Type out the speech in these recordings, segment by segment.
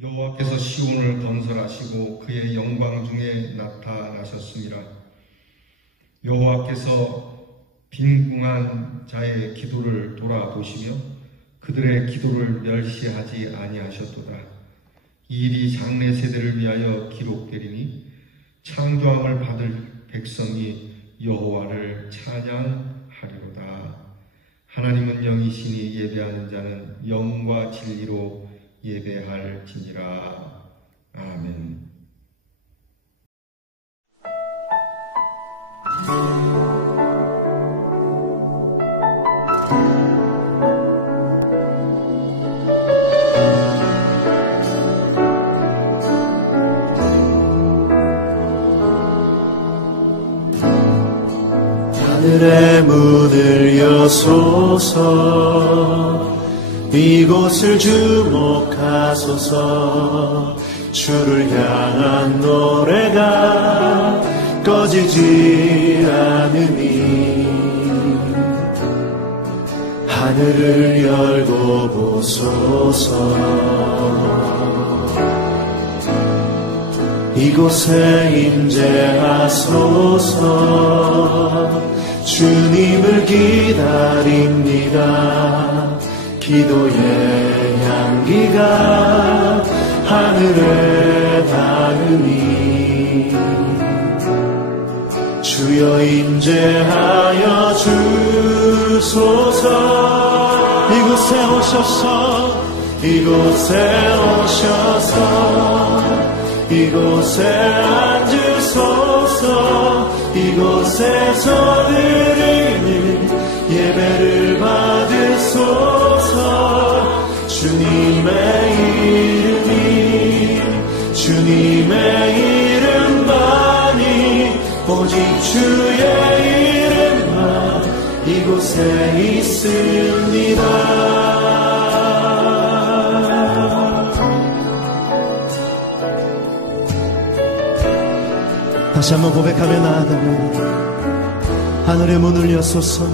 여호와께서 시온을 건설하시고 그의 영광 중에 나타나셨습니다. 여호와께서 빈궁한 자의 기도를 돌아보시며 그들의 기도를 멸시하지 아니하셨도다. 이 일이 장래 세대를 위하여 기록되리니 창조함을 받을 백성이 여호와를 찬양하리로다. 하나님은 영이시니 예배하는 자는 영과 진리로 예배할지니라. 아멘. 하늘의 문을 여소서, 이곳을 주목하소서. 주를 향한 노래가 꺼지지 않으니 하늘을 열고 보소서. 이곳에 임재하소서. 주님을 기다립니다. 기도의 향기가 하늘에 닿으니 주여 임재하여 주소서. 이곳에 오셔서, 이곳에 오셔서, 이곳에 앉으소서. 이곳에서 드리는 예배를 받으소서. 주님의 이름이, 주님의 이름만이, 오직 주의 이름만 이곳에 있습니다. 다시 한번 고백하며 나아가면 하늘의 문을 여소서.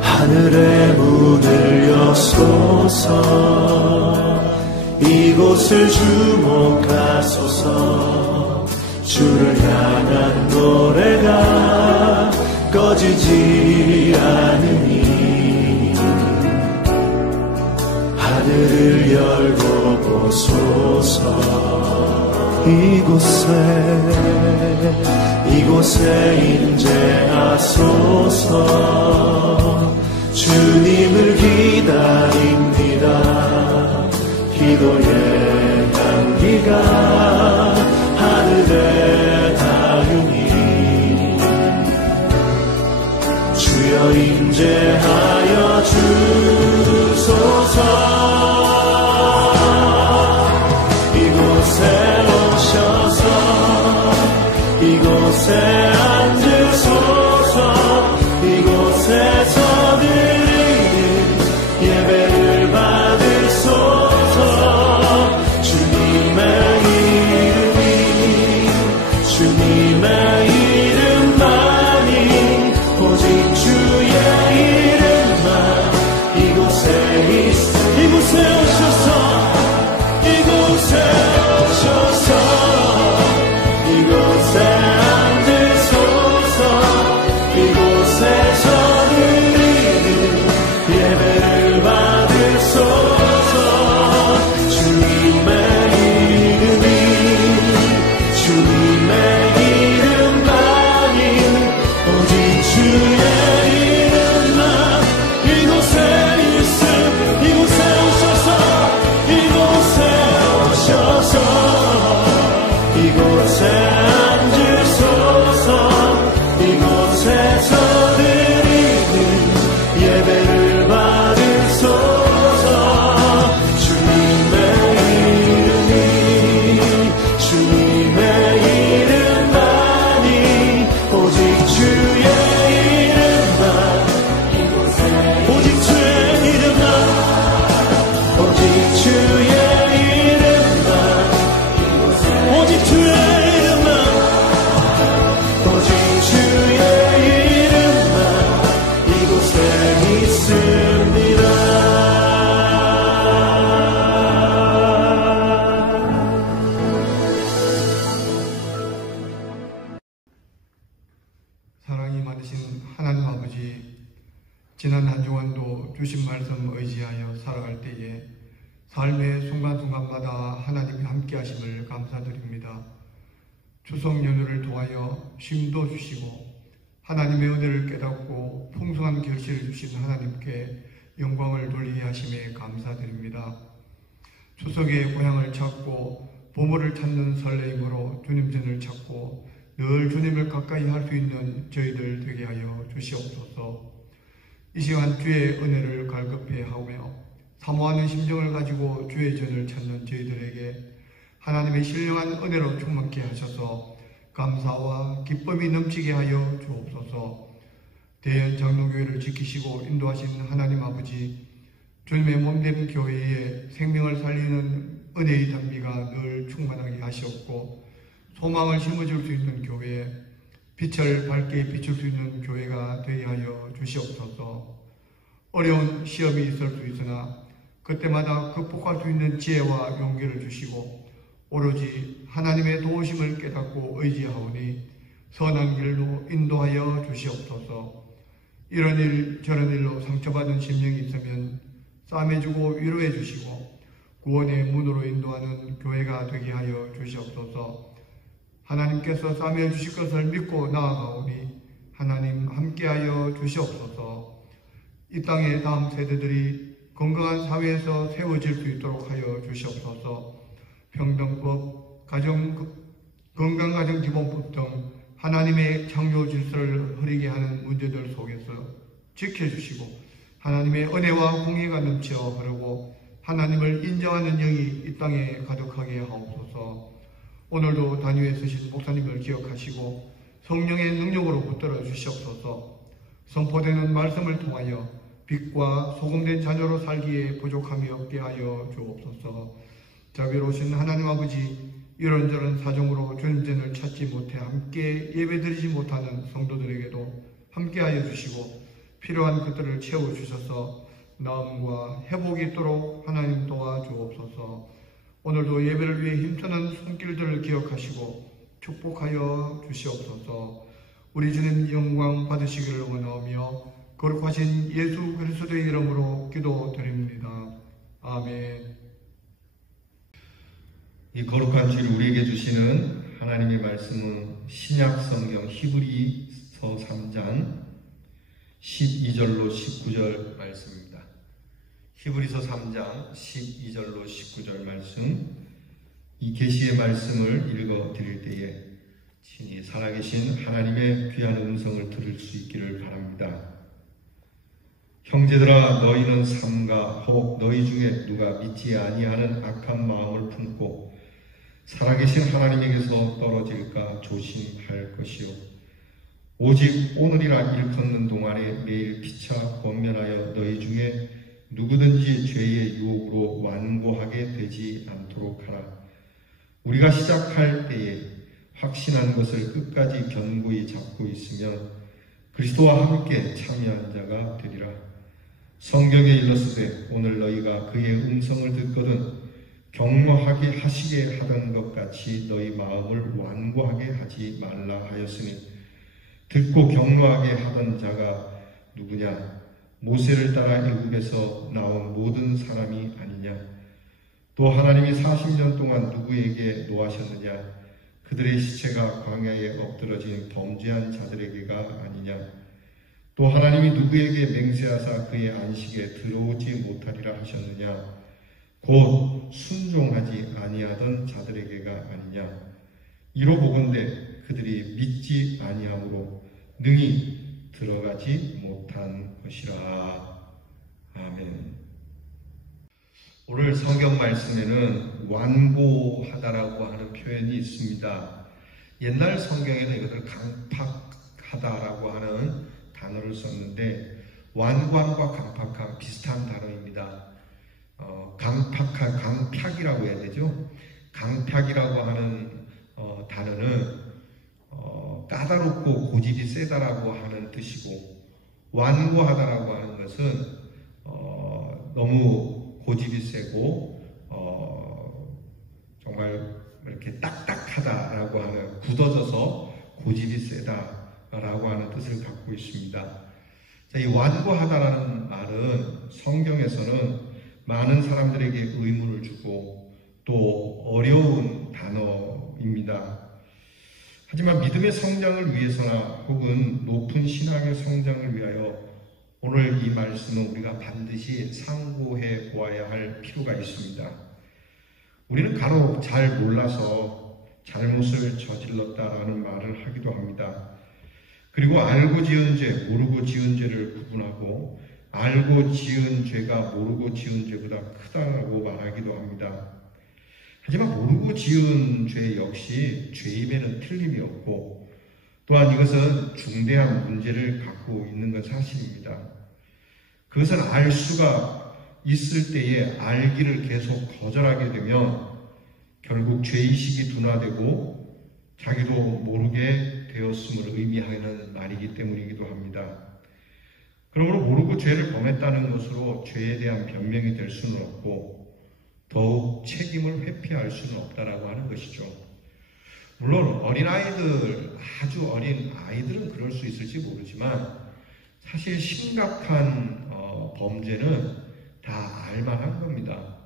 하늘의 문을 여소서. 이곳을 주목하소서. 주를 향한 노래가 꺼지지 않으니 하늘을 열고 보소서. 이곳에 임재하소서. 주님을 기다립니다. 기도의 향기가 하늘에 닿으니 주여 임재하여 주소서. 이곳에 앉으소서. 이곳에서 드리는 예배를 받으소서. 주님의 이름이, 주님의 이름만이, 오직 주의 이름만 동안도 주신 말씀 의지하여 살아갈 때에 삶의 순간순간마다 하나님이 함께 하심을 감사드립니다. 추석 연휴를 통하여 쉼도 주시고 하나님의 은혜를 깨닫고 풍성한 결실을 주신 하나님께 영광을 돌리게 하심에 감사드립니다. 추석의 고향을 찾고 보물을 찾는 설레임으로 주님 전을 찾고 늘 주님을 가까이 할 수 있는 저희들 되게 하여 주시옵소서. 이 시간 주의 은혜를 갈급해 하며 사모하는 심정을 가지고 주의 전을 찾는 저희들에게 하나님의 신령한 은혜로 충만케 하셔서 감사와 기쁨이 넘치게 하여 주옵소서. 대연 장로교회를 지키시고 인도하신 하나님 아버지, 주님의 몸된 교회에 생명을 살리는 은혜의 단비가 늘 충만하게 하시옵고 소망을 심어줄 수 있는 교회, 빛을 밝게 비출 수 있는 교회가 되게 하여 주시옵소서. 어려운 시험이 있을 수 있으나 그때마다 극복할 수 있는 지혜와 용기를 주시고 오로지 하나님의 도우심을 깨닫고 의지하오니 선한 길로 인도하여 주시옵소서. 이런 일 저런 일로 상처받은 심령이 있으면 싸매주고 위로해 주시고 구원의 문으로 인도하는 교회가 되게 하여 주시옵소서. 하나님께서 싸매어 주실 것을 믿고 나아가오니 하나님 함께하여 주시옵소서. 이 땅의 다음 세대들이 건강한 사회에서 세워질 수 있도록 하여 주시옵소서. 평등법, 건강가정기본법 등 하나님의 창조 질서를 흐리게 하는 문제들 속에서 지켜주시고 하나님의 은혜와 공의가 넘쳐 흐르고 하나님을 인정하는 영이 이 땅에 가득하게 하옵소서. 오늘도 단위에 쓰신 목사님을 기억하시고 성령의 능력으로 붙들어 주시옵소서. 선포되는 말씀을 통하여 빛과 소금된 자녀로 살기에 부족함이 없게 하여 주옵소서. 자비로우신 하나님 아버지, 이런저런 사정으로 주님 전을 찾지 못해 함께 예배드리지 못하는 성도들에게도 함께하여 주시고 필요한 것들을 채워주셔서 나음과 회복이 있도록 하나님 도와주옵소서. 오늘도 예배를 위해 힘쓰는 손길들을 기억하시고 축복하여 주시옵소서. 우리 주님 영광 받으시기를 원하오며 거룩하신 예수 그리스도의 이름으로 기도드립니다. 아멘. 이 거룩한 주를 우리에게 주시는 하나님의 말씀은 신약 성경 히브리서 3장 12절로 19절 말씀입니다. 히브리서 3장 12절로 19절 말씀, 이 계시의 말씀을 읽어 드릴 때에 친히 살아계신 하나님의 귀한 음성을 들을 수 있기를 바랍니다. 형제들아, 너희는 삼가 혹 너희 중에 누가 믿지 아니하는 악한 마음을 품고 살아계신 하나님에게서 떨어질까 조심할 것이요, 오직 오늘이라 일컫는 동안에 매일 피차 권면하여 너희 중에 누구든지 죄의 유혹으로 완고하게 되지 않도록 하라. 우리가 시작할 때에 확신한 것을 끝까지 견고히 잡고 있으면 그리스도와 함께 참여한 자가 되리라. 성경에 일렀으되 오늘 너희가 그의 음성을 듣거든 격노하게 하시게 하던 것 같이 너희 마음을 완고하게 하지 말라 하였으니, 듣고 격노하게 하던 자가 누구냐? 모세를 따라 애굽에서 나온 모든 사람이 아니냐? 또 하나님이 40년 동안 누구에게 노하셨느냐? 그들의 시체가 광야에 엎드러진 범죄한 자들에게가 아니냐? 또 하나님이 누구에게 맹세하사 그의 안식에 들어오지 못하리라 하셨느냐? 곧 순종하지 아니하던 자들에게가 아니냐? 이로 보건대 그들이 믿지 아니함으로 능히 들어가지 못한 것이라. 아멘. 오늘 성경 말씀에는 완고하다라고 하는 표현이 있습니다. 옛날 성경에는 이것을 강팍하다라고 하는 단어를 썼는데 완고함과 강팍함 비슷한 단어입니다. 강팍이라고 해야 되죠. 강팍이라고 하는 단어는 까다롭고 고집이 세다라고 하는 뜻이고, 완고하다라고 하는 것은 너무 고집이 세고 정말 이렇게 딱딱하다라고 하는, 굳어져서 고집이 세다라고 하는 뜻을 갖고 있습니다. 자, 이 완고하다라는 말은 성경에서는 많은 사람들에게 의문을 주고 또 어려운 단어입니다. 하지만 믿음의 성장을 위해서나 혹은 높은 신앙의 성장을 위하여 오늘 이 말씀은 우리가 반드시 상고해 보아야 할 필요가 있습니다. 우리는 간혹 잘 몰라서 잘못을 저질렀다라는 말을 하기도 합니다. 그리고 알고 지은 죄, 모르고 지은 죄를 구분하고 알고 지은 죄가 모르고 지은 죄보다 크다고 말하기도 합니다. 하지만 모르고 지은 죄 역시 죄임에는 틀림이 없고 또한 이것은 중대한 문제를 갖고 있는 건 사실입니다. 그것은 알 수가 있을 때에 알기를 계속 거절하게 되면 결국 죄의식이 둔화되고 자기도 모르게 되었음을 의미하는 말이기 때문이기도 합니다. 그러므로 모르고 죄를 범했다는 것으로 죄에 대한 변명이 될 수는 없고 더욱 책임을 회피할 수는 없다라고 하는 것이죠. 물론 어린아이들, 아주 어린 아이들은 그럴 수 있을지 모르지만 사실 심각한 범죄는 다 알만한 겁니다.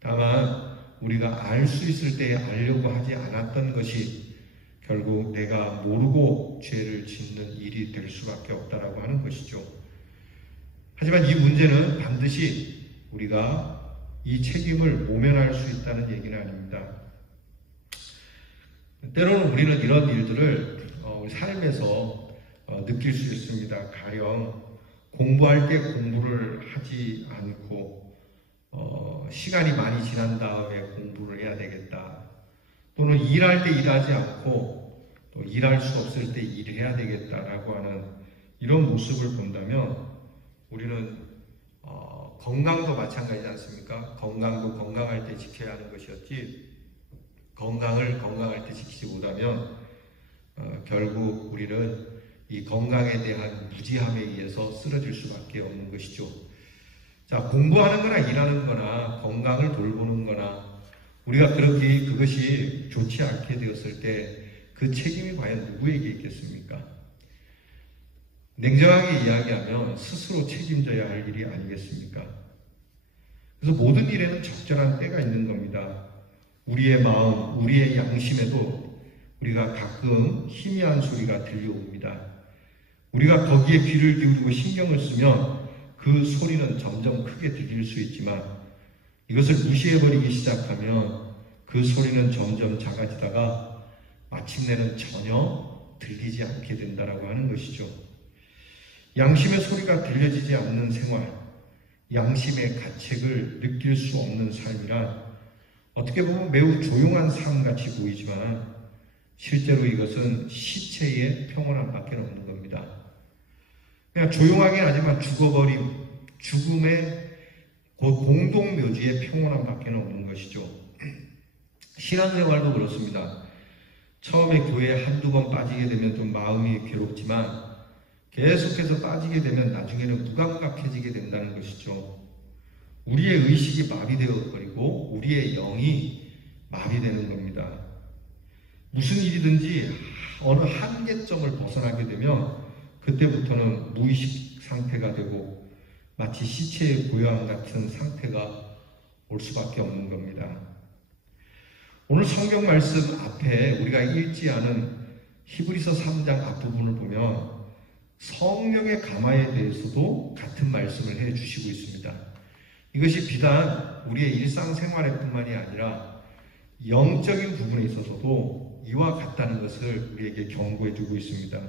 다만 우리가 알 수 있을 때 알려고 하지 않았던 것이 결국 내가 모르고 죄를 짓는 일이 될 수밖에 없다라고 하는 것이죠. 하지만 이 문제는 반드시 우리가 이 책임을 모면할 수 있다는 얘기는 아닙니다. 때로는 우리는 이런 일들을 우리 삶에서 느낄 수 있습니다. 가령 공부할 때 공부를 하지 않고 시간이 많이 지난 다음에 공부를 해야 되겠다. 또는 일할 때 일하지 않고 또 일할 수 없을 때 일을 해야 되겠다라고 하는 이런 모습을 본다면 우리는 건강도 마찬가지지 않습니까? 건강도 건강할 때 지켜야 하는 것이었지 건강을 건강할 때 지키지 못하면 결국 우리는 이 건강에 대한 무지함에 의해서 쓰러질 수밖에 없는 것이죠. 자, 공부하는 거나 일하는 거나 건강을 돌보는 거나 우리가 그렇게 그것이 좋지 않게 되었을 때 그 책임이 과연 누구에게 있겠습니까? 냉정하게 이야기하면 스스로 책임져야 할 일이 아니겠습니까? 그래서 모든 일에는 적절한 때가 있는 겁니다. 우리의 마음, 우리의 양심에도 우리가 가끔 희미한 소리가 들려옵니다. 우리가 거기에 귀를 기울이고 신경을 쓰면 그 소리는 점점 크게 들릴 수 있지만 이것을 무시해버리기 시작하면 그 소리는 점점 작아지다가 마침내는 전혀 들리지 않게 된다라고 하는 것이죠. 양심의 소리가 들려지지 않는 생활, 양심의 가책을 느낄 수 없는 삶이란 어떻게 보면 매우 조용한 삶같이 보이지만 실제로 이것은 시체의 평온함밖에 없는 겁니다. 그냥 조용하긴 하지만 죽어버림, 죽음의 공동묘지의 평온함밖에 없는 것이죠. 신앙생활도 그렇습니다. 처음에 교회에 한두 번 빠지게 되면 좀 마음이 괴롭지만 계속해서 빠지게 되면 나중에는 무감각해지게 된다는 것이죠. 우리의 의식이 마비되어 버리고 우리의 영이 마비되는 겁니다. 무슨 일이든지 어느 한계점을 벗어나게 되면 그때부터는 무의식 상태가 되고 마치 시체의 고요함 같은 상태가 올 수밖에 없는 겁니다. 오늘 성경 말씀 앞에 우리가 읽지 않은 히브리서 3장 앞부분을 보면 성령의 감화에 대해서도 같은 말씀을 해주시고 있습니다. 이것이 비단 우리의 일상생활에 뿐만이 아니라 영적인 부분에 있어서도 이와 같다는 것을 우리에게 경고해주고 있습니다.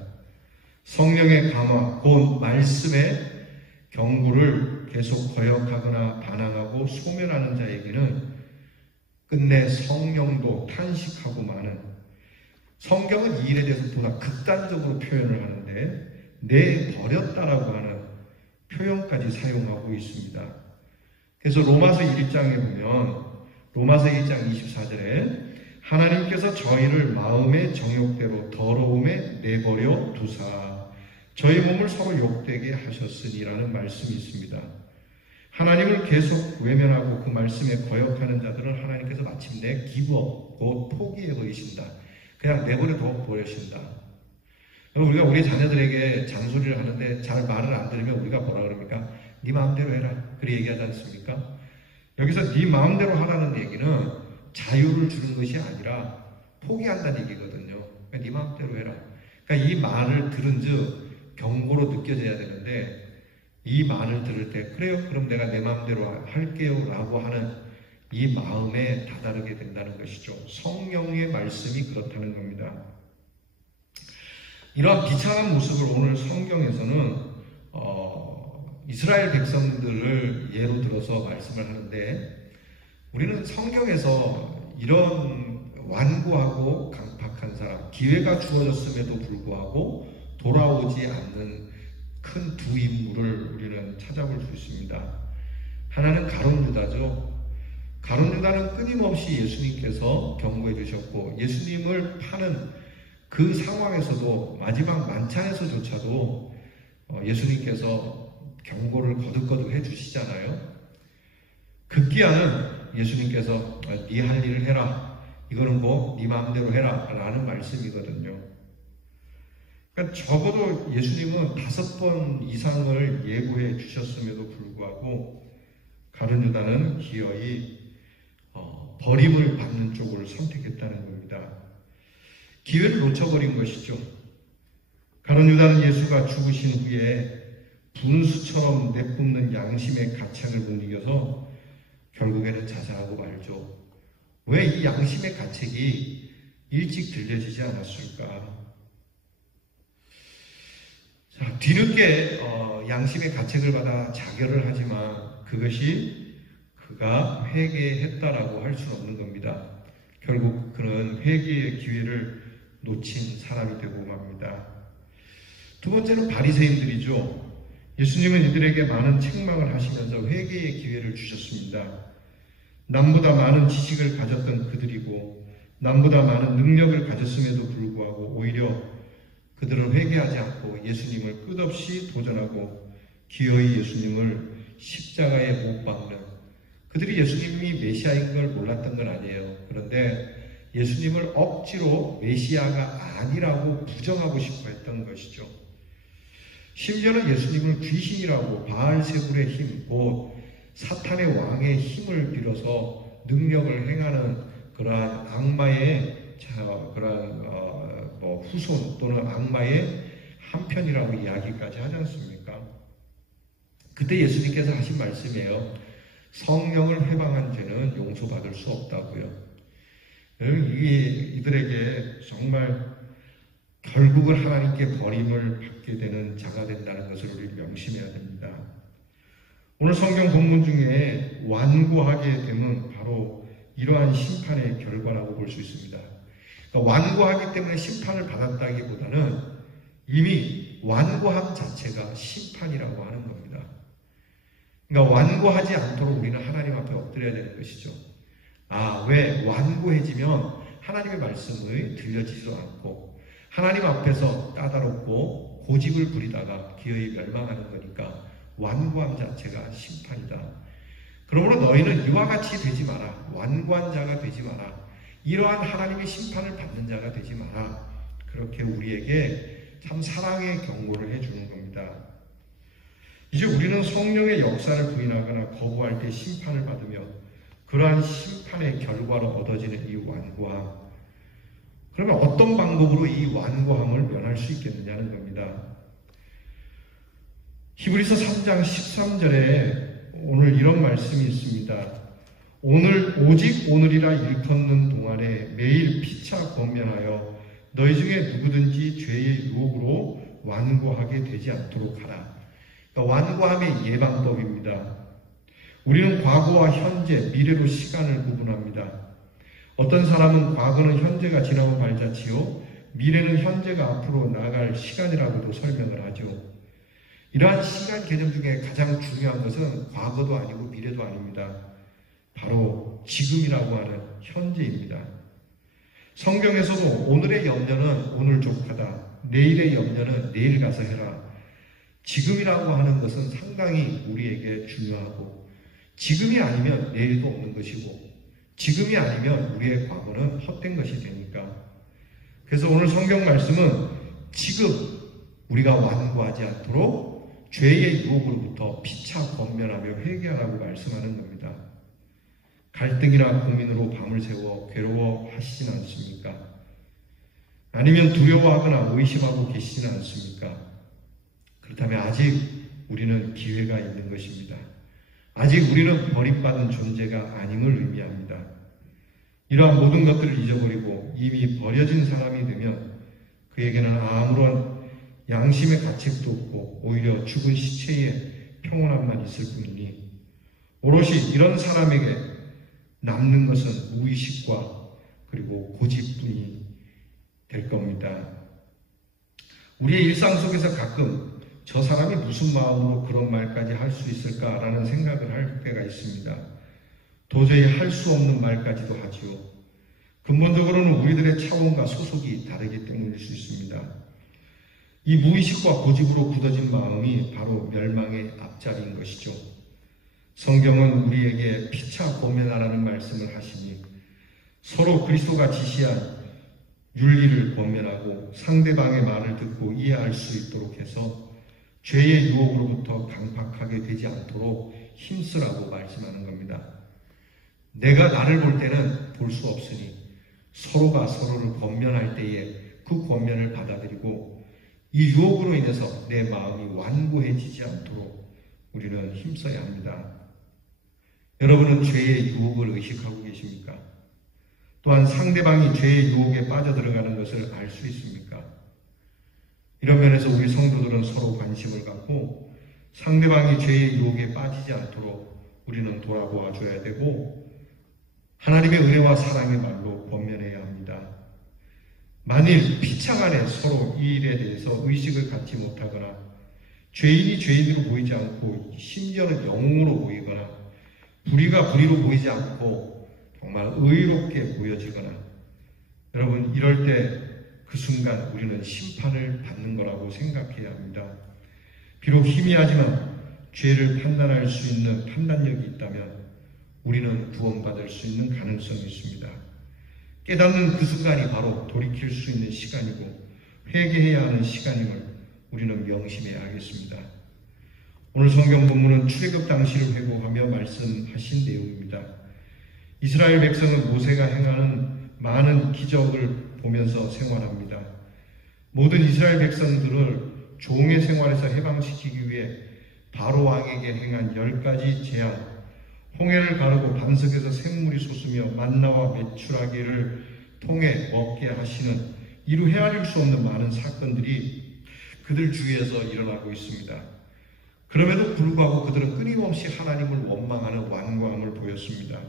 성령의 감화, 곧 말씀의 경고를 계속 거역하거나 반항하고 소멸하는 자에게는 끝내 성령도 탄식하고 마는, 성경은 이 일에 대해서 보다 극단적으로 표현을 하는데 내버렸다라고 하는 표현까지 사용하고 있습니다. 그래서 로마서 1장에 보면 로마서 1장 24절에 하나님께서 저희를 마음의 정욕대로 더러움에 내버려 두사 저희 몸을 서로 욕되게 하셨으니라는 말씀이 있습니다. 하나님을 계속 외면하고 그 말씀에 거역하는 자들은 하나님께서 마침내 기브업, 곧 포기해버리신다. 그냥 내버려 둬 버리신다. 우리가 우리 자녀들에게 잔소리를 하는데 잘 말을 안 들으면 우리가 뭐라 그럽니까? 네 마음대로 해라. 그렇게 얘기하지 않습니까? 여기서 네 마음대로 하라는 얘기는 자유를 주는 것이 아니라 포기한다는 얘기거든요. 그러니까 네 마음대로 해라. 그러니까 이 말을 들은즉 경고로 느껴져야 되는데 이 말을 들을 때 그래요? 그럼 내가 내 마음대로 할게요 라고 하는 이 마음에 다다르게 된다는 것이죠. 성령의 말씀이 그렇다는 겁니다. 이러한 비참한 모습을 오늘 성경에서는 이스라엘 백성들을 예로 들어서 말씀을 하는데 우리는 성경에서 이런 완고하고 강팍한 사람, 기회가 주어졌음에도 불구하고 돌아오지 않는 큰 두 인물을 우리는 찾아볼 수 있습니다. 하나는 가룟 유다죠. 가룟 유다는 끊임없이 예수님께서 경고해 주셨고 예수님을 파는 그 상황에서도 마지막 만찬에서조차도 예수님께서 경고를 거듭거듭 해주시잖아요. 급기야는 예수님께서 네 할 일을 해라. 이거는 뭐 네 마음대로 해라 라는 말씀이거든요. 그러니까 적어도 예수님은 5번 이상을 예고해 주셨음에도 불구하고 가룟 유다는 기어이 버림을 받는 쪽을 선택했다는 겁니다. 기회를 놓쳐버린 것이죠. 가룟 유다는 예수가 죽으신 후에 분수처럼 내뿜는 양심의 가책을 못 이겨서 결국에는 자살하고 말죠. 왜 이 양심의 가책이 일찍 들려지지 않았을까? 자, 뒤늦게 양심의 가책을 받아 자결을 하지만 그것이 그가 회개했다라고 할 수는 없는 겁니다. 결국 그는 회개의 기회를 놓친 사람이 되고 맙니다. 두 번째는 바리새인들이죠. 예수님은 이들에게 많은 책망을 하시면서 회개의 기회를 주셨습니다. 남보다 많은 지식을 가졌던 그들이고 남보다 많은 능력을 가졌음에도 불구하고 오히려 그들은 회개하지 않고 예수님을 끝없이 도전하고 기어이 예수님을 십자가에 못 박는, 그들이 예수님이 메시아인 걸 몰랐던 건 아니에요. 그런데 예수님을 억지로 메시아가 아니라고 부정하고 싶어 했던 것이죠. 심지어는 예수님을 귀신이라고 바알세불의 힘, 곧 사탄의 왕의 힘을 빌어서 능력을 행하는 그러한 악마의 후손 또는 악마의 한편이라고 이야기까지 하지 않습니까? 그때 예수님께서 하신 말씀이에요. 성령을 회방한 죄는 용서받을 수 없다고요. 이들에게 정말 결국은 하나님께 버림을 받게 되는 자가 된다는 것을 우리 명심해야 됩니다. 오늘 성경 본문 중에 완고하게 됨은 바로 이러한 심판의 결과라고 볼 수 있습니다. 그러니까 완고하기 때문에 심판을 받았다기보다는 이미 완고함 자체가 심판이라고 하는 겁니다. 그러니까 완고하지 않도록 우리는 하나님 앞에 엎드려야 되는 것이죠. 왜 완고해지면 하나님의 말씀이 들려지지도 않고 하나님 앞에서 까다롭고 고집을 부리다가 기어이 멸망하는 거니까 완고함 자체가 심판이다. 그러므로 너희는 이와 같이 되지 마라. 완고한 자가 되지 마라. 이러한 하나님의 심판을 받는 자가 되지 마라. 그렇게 우리에게 참 사랑의 경고를 해주는 겁니다. 이제 우리는 성령의 역사를 부인하거나 거부할 때 심판을 받으며 그러한 심판의 결과로 얻어지는 이 완고함, 그러면 어떤 방법으로 이 완고함을 면할 수 있겠느냐는 겁니다. 히브리서 3장 13절에 오늘 이런 말씀이 있습니다. 오직 오늘이라 일컫는 동안에 매일 피차 권면하여 너희 중에 누구든지 죄의 유혹으로 완고하게 되지 않도록 하라. 그러니까 완고함의 예방법입니다. 우리는 과거와 현재, 미래로 시간을 구분합니다. 어떤 사람은 과거는 현재가 지나온 발자취요, 미래는 현재가 앞으로 나아갈 시간이라고도 설명을 하죠. 이러한 시간 개념 중에 가장 중요한 것은 과거도 아니고 미래도 아닙니다. 바로 지금이라고 하는 현재입니다. 성경에서도 오늘의 염려는 오늘 족하다, 내일의 염려는 내일 가서 해라. 지금이라고 하는 것은 상당히 우리에게 중요하고 지금이 아니면 내일도 없는 것이고 지금이 아니면 우리의 과거는 헛된 것이 되니까. 그래서 오늘 성경 말씀은 지금 우리가 완고하지 않도록 죄의 유혹으로부터 피차 권면하며 회개하라고 말씀하는 겁니다. 갈등이나 고민으로 밤을 새워 괴로워하시진 않습니까? 아니면 두려워하거나 의심하고 계시지는 않습니까? 그렇다면 아직 우리는 기회가 있는 것입니다. 아직 우리는 버림받은 존재가 아님을 의미합니다. 이러한 모든 것들을 잊어버리고 이미 버려진 사람이 되면 그에게는 아무런 양심의 가책도 없고 오히려 죽은 시체의 평온함만 있을 뿐이니 오롯이 이런 사람에게 남는 것은 무의식과 그리고 고집뿐이 될 겁니다. 우리의 일상 속에서 가끔 저 사람이 무슨 마음으로 그런 말까지 할 수 있을까라는 생각을 할 때가 있습니다. 도저히 할 수 없는 말까지도 하지요. 근본적으로는 우리들의 차원과 소속이 다르기 때문일 수 있습니다. 이 무의식과 고집으로 굳어진 마음이 바로 멸망의 앞자리인 것이죠. 성경은 우리에게 피차 권면하라는 말씀을 하시니 서로 그리스도가 지시한 윤리를 권면하고 상대방의 말을 듣고 이해할 수 있도록 해서 죄의 유혹으로부터 강팍하게 되지 않도록 힘쓰라고 말씀하는 겁니다. 내가 나를 볼 때는 볼 수 없으니 서로가 서로를 권면할 때에 그 권면을 받아들이고 이 유혹으로 인해서 내 마음이 완고해지지 않도록 우리는 힘써야 합니다. 여러분은 죄의 유혹을 의식하고 계십니까? 또한 상대방이 죄의 유혹에 빠져들어가는 것을 알 수 있습니까? 이런 면에서 우리 성도들은 서로 관심을 갖고 상대방이 죄의 유혹에 빠지지 않도록 우리는 돌아보아 줘야 되고 하나님의 은혜와 사랑의 말로 권면해야 합니다. 만일 피차간에 서로 이 일에 대해서 의식을 갖지 못하거나 죄인이 죄인으로 보이지 않고 심지어는 영웅으로 보이거나 불의가 불의로 보이지 않고 정말 의롭게 보여지거나 여러분 이럴 때 그 순간 우리는 심판을 받는 거라고 생각해야 합니다. 비록 희미하지만 죄를 판단할 수 있는 판단력이 있다면 우리는 구원받을 수 있는 가능성이 있습니다. 깨닫는 그 순간이 바로 돌이킬 수 있는 시간이고 회개해야 하는 시간임을 우리는 명심해야 하겠습니다. 오늘 성경 본문은 출애굽 당시를 회고하며 말씀하신 내용입니다. 이스라엘 백성은 모세가 행하는 많은 기적을 보면서 생활합니다. 모든 이스라엘 백성들을 종의 생활에서 해방시키기 위해 바로 왕에게 행한 10가지 재앙, 홍해를 가르고 반석에서 샘물이 솟으며 만나와 메추라기를 통해 먹게 하시는 이루 헤아릴 수 없는 많은 사건들이 그들 주위에서 일어나고 있습니다. 그럼에도 불구하고 그들은 끊임없이 하나님을 원망하는 완고함을 보였습니다.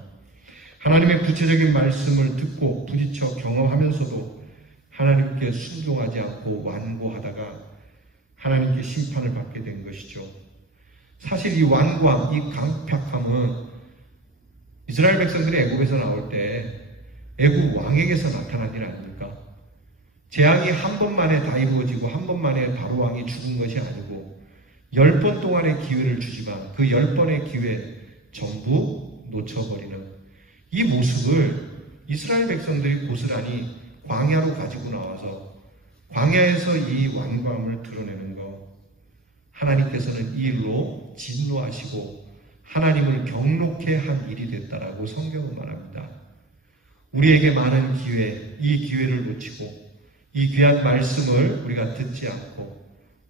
하나님의 구체적인 말씀을 듣고 부딪혀 경험하면서도 하나님께 순종하지 않고 완고하다가 하나님께 심판을 받게 된 것이죠. 사실 이 완고함, 이 강팍함은 이스라엘 백성들이 애굽에서 나올 때 애굽 왕에게서 나타난 일 아닙니까? 재앙이 한 번만에 다 이루어지고 한 번만에 바로 왕이 죽은 것이 아니고 10번 동안의 기회를 주지만 그 10번의 기회 전부 놓쳐버리는 이 모습을 이스라엘 백성들이 고스란히 광야로 가지고 나와서 광야에서 이 완고함을 드러내는 것, 하나님께서는 이 일로 진노하시고 하나님을 경록해 한 일이 됐다라고 성경은 말합니다. 우리에게 많은 기회, 이 기회를 놓치고 이 귀한 말씀을 우리가 듣지 않고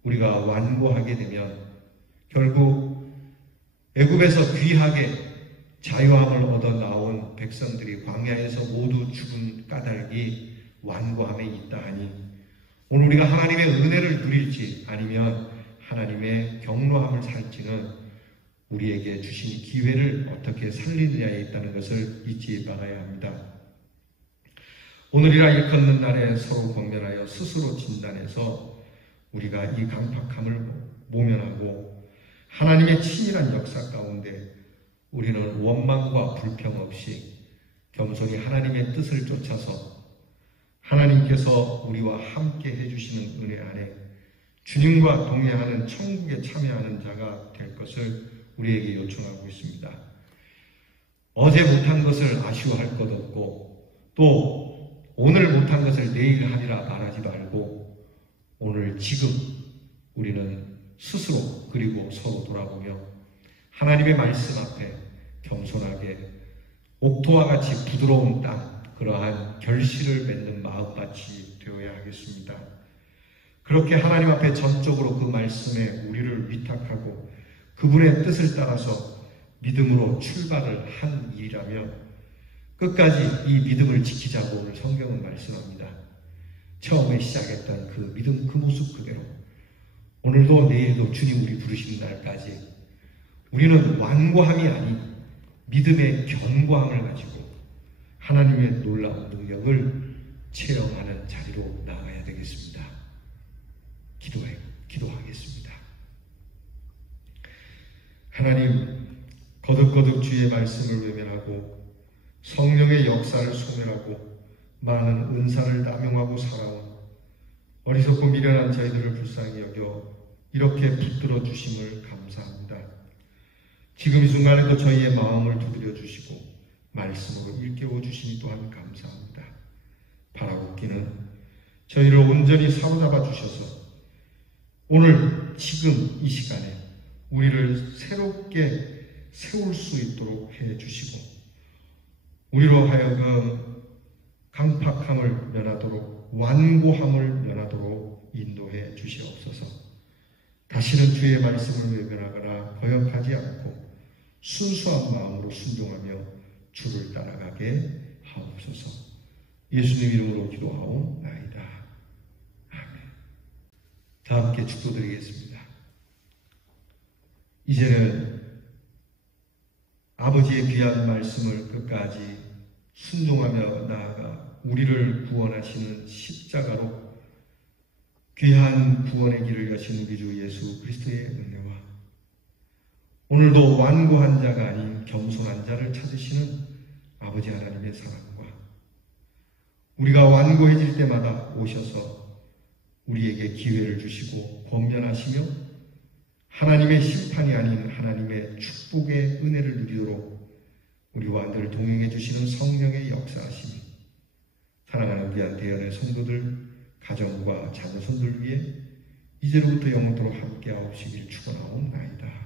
우리가 완고하게 되면 결국 애굽에서 귀하게 자유함을 얻어 나온 백성들이 광야에서 모두 죽은 까닭이 완고함에 있다 하니 오늘 우리가 하나님의 은혜를 누릴지 아니면 하나님의 경로함을 살지는 우리에게 주신 기회를 어떻게 살리느냐에 있다는 것을 잊지 말아야 합니다. 오늘이라 일컫는 날에 서로 권면하여 스스로 진단해서 우리가 이 강팍함을 모면하고 하나님의 친밀한 역사 가운데 우리는 원망과 불평 없이 겸손히 하나님의 뜻을 쫓아서 하나님께서 우리와 함께 해주시는 은혜 안에 주님과 동행하는 천국에 참여하는 자가 될 것을 우리에게 요청하고 있습니다. 어제 못한 것을 아쉬워할 것 없고 또 오늘 못한 것을 내일 하리라 말하지 말고 오늘 지금 우리는 스스로 그리고 서로 돌아보며 하나님의 말씀 앞에 겸손하게 옥토와 같이 부드러운 땅, 그러한 결실을 맺는 마음밭이 되어야 하겠습니다. 그렇게 하나님 앞에 전적으로 그 말씀에 우리를 위탁하고 그분의 뜻을 따라서 믿음으로 출발을 한 일이라면 끝까지 이 믿음을 지키자고 오늘 성경은 말씀합니다. 처음에 시작했던 그 믿음 그 모습 그대로 오늘도 내일도 주님 우리 부르시는 날까지 우리는 완고함이 아닌 믿음의 견고함을 가지고 하나님의 놀라운 능력을 체험하는 자리로 나가야 되겠습니다. 기도하겠습니다. 하나님, 거듭거듭 주의 말씀을 외면하고 성령의 역사를 소멸하고 많은 은사를 남용하고 살아온 어리석고 미련한 저희들을 불쌍히 여겨 이렇게 붙들어 주심을 감사합니다. 지금 이 순간에도 저희의 마음을 두드려 주시고 말씀으로 일깨워 주시니 또한 감사합니다. 바라옵기는 저희를 온전히 사로잡아 주셔서 오늘 지금 이 시간에 우리를 새롭게 세울 수 있도록 해 주시고 우리로 하여금 강팍함을 면하도록 완고함을 면하도록 인도해 주시옵소서. 다시는 주의 말씀을 외면하거나 거역하지 않고 순수한 마음으로 순종하며 주를 따라가게 하옵소서. 예수님 이름으로 기도하옵나이다. 아멘. 다 함께 축도드리겠습니다. 이제는 아버지의 귀한 말씀을 끝까지 순종하며 나아가 우리를 구원하시는 십자가로 귀한 구원의 길을 여신 우리 주 예수 그리스도의 은혜와 오늘도 완고한 자가 아닌 겸손한 자를 찾으시는 아버지 하나님의 사랑과 우리가 완고해질 때마다 오셔서 우리에게 기회를 주시고 권면하시며 하나님의 심판이 아닌 하나님의 축복의 은혜를 누리도록 우리와 늘 동행해 주시는 성령의 역사하심이 사랑하는 귀한 대연의 성도들 가정과 자녀손들 위해 이제로부터 영원토록 함께하옵시길 축원하옵나이다.